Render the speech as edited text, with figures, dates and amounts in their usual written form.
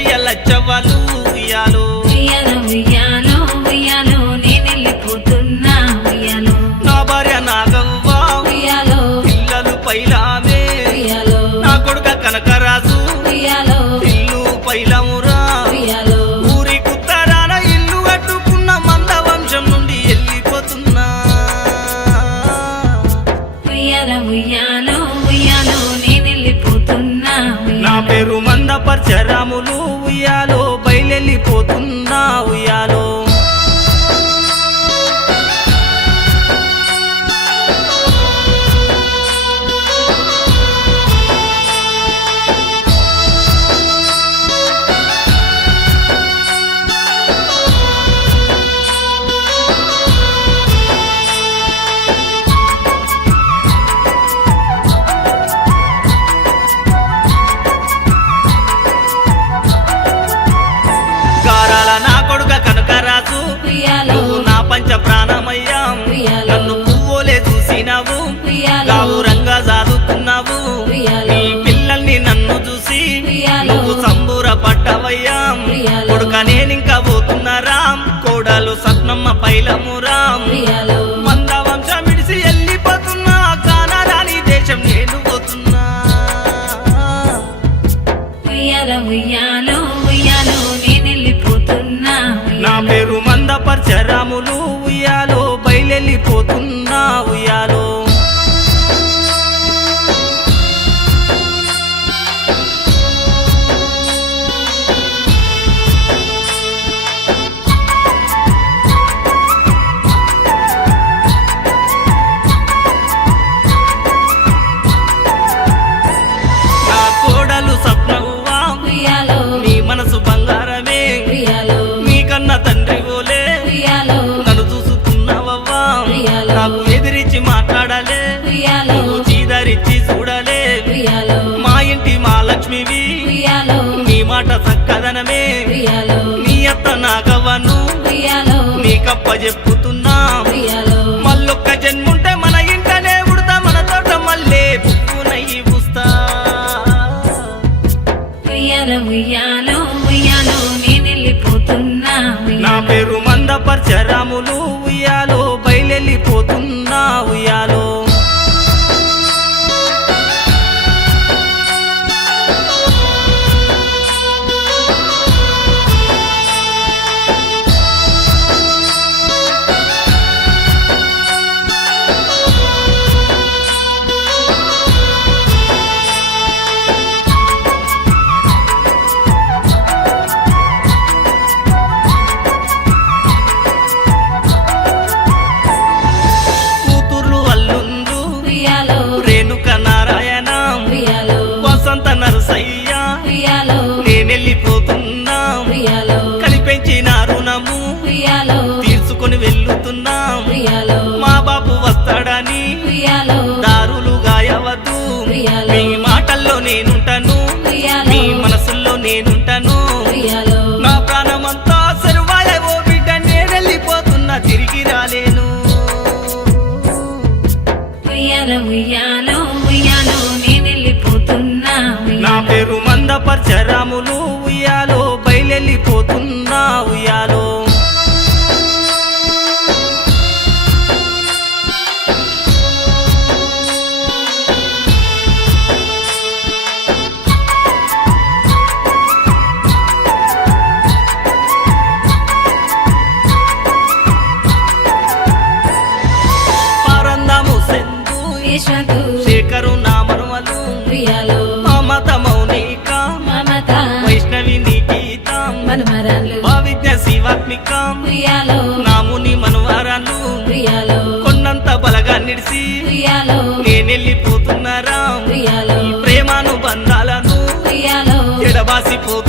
లచ్చవ్వలు ఉయ్యాలో ఉయ్యాలో ఉయ్యాలో ఉయ్యాలో నేనెళ్ళిపోతున్నా ఉయ్యాలో నా భార్య నాగవ్వ ఉయ్యాలో పిల్లలు పైలామే ఉయ్యాలో నా కొడుక కనకరాజు ఉయ్యాలో ఇల్లు పైలమురా ఉయ్యాలో ఊరి కుత్తరాన ఇల్లు కట్టుకున్న మంద వంశం నుండి వెళ్ళిపోతున్నా ఉయ్యాలో ఉయ్యాలో ఉయ్యాలో నేనెళ్ళిపోతున్నా నా పేరు మంద పరశురాములు ఉయ్యాలో బయలెళ్ళిపోతున్నా ఉయ్యాలో గారాల నా కొడుక కనకరాజు ఉయ్యాలో నువ్వు నా పంచ ప్రాణమయ్యా ఉయ్యాలో నన్ను పువ్వులే చూసినావు ఉయ్యాలో గౌరంగా చదువుకున్నావు ఉయ్యాలో నీ పిల్లల్ని నన్ను చూసి ఉయ్యాలో నువ్వు సంబూర పట్టవయ్యా ఉయ్యాలో కొడుక నేనింకా పోతున్నారా కోడలు సత్నమ్మ పైలమురాం ఉయ్యాలో మంద వంశం విడిసి వెళ్ళిపోతున్నా కానరాని దేశం నేను పోతున్నా ఉయ్యాలో ఉయ్యాలో ఉయ్యాలో నేనెళ్ళిపోతున్నా నా పేరు మంద పరశురాములు ఉయ్యాలో బయలెళ్ళిపోతున్నా ఉయ్యాలో నా కోడలు సప్నవ్వా ఉయ్యాలో నీ మనసు బంగారమే ఉయ్యాలో నీకన్నా తండ్రి ఓలే ఉయ్యాలో నన్ను చూసుకున్నావవ్వా ఉయ్యాలో నాకు ఎదిరించి మాట్లాడాలే ఉయ్యాలో నువ్వు చీదరిచ్చి చూడాలే ఉయ్యాలో మా ఇంటి మా లక్ష్మివి ఉయ్యాలో నీ మాట చక్కదనమే ఉయ్యాలో నీ అత్త నాగవ్వను ఉయ్యాలో నీకప్ప చెప్పుతున్నా ఉయ్యాలో మళ్ళొక్క జన్ముంటే మన ఇంటనే ఉడతా మన తోట మళ్ళీ పువ్వునయ్యి పూస్తా ఉయ్యాలో ఉయ్యాలో ఉయ్యాలో నేనెళ్ళిపోతున్నా నా పేరు మంద పరశురాములు ఉయ్యాలో బయలెళ్ళిపోతున్నా ఉయ్యాలో కూతుర్లు అల్లుందు ఉయ్యాలో రేణుక నారాయణ ఉయ్యాలో వసంత నరసయ్య ఉయ్యాలో నేనెళ్ళిపోతున్నా ఉయ్యాలో కనిపెంచిన రుణము ఉయ్యాలో తీర్చుకొని వెళ్ళుతున్నాం ఉయ్యాలో మా బాబు వస్తాడని ఉయ్యాలో దారులు గాయవద్దు ఉయ్యాలో మీ మాటల్లో నేనుంటాను ఉయ్యాలో మీ మనసుల్లో నేనుంటాను ఉయ్యాలో నా ప్రాణమంతా సరువాయ ఓ బిడ్డ నేనెళ్ళిపోతున్నా తిరిగి రాలేను ఉయ్యాలో ఉయ్యాలో ఉయ్యాలో నేనెళ్ళిపోతున్నా నా పేరు మంద పరశురాములు ఉయ్యాలో బయలెళ్ళిపోతున్నా ఉయ్యాలో పారందము సెందు విశ్వకు శేఖరు నామరువలు ఉయ్యాలో మమత మౌనిక మమత వైష్ణవి నీ గీతం మనుమరాలు భావిజ్ఞ శివాత్మికం ఉయ్యాలో నాముని మనువారాలు ఉయ్యాలో కొన్నంత బలగా నిడిసి ఉయ్యాలో నేనెళ్ళిపోతున్నారా ఉయ్యాలో ప్రేమానుబంధాలను ఉయ్యాలో ఎడబాసిపోతున్నా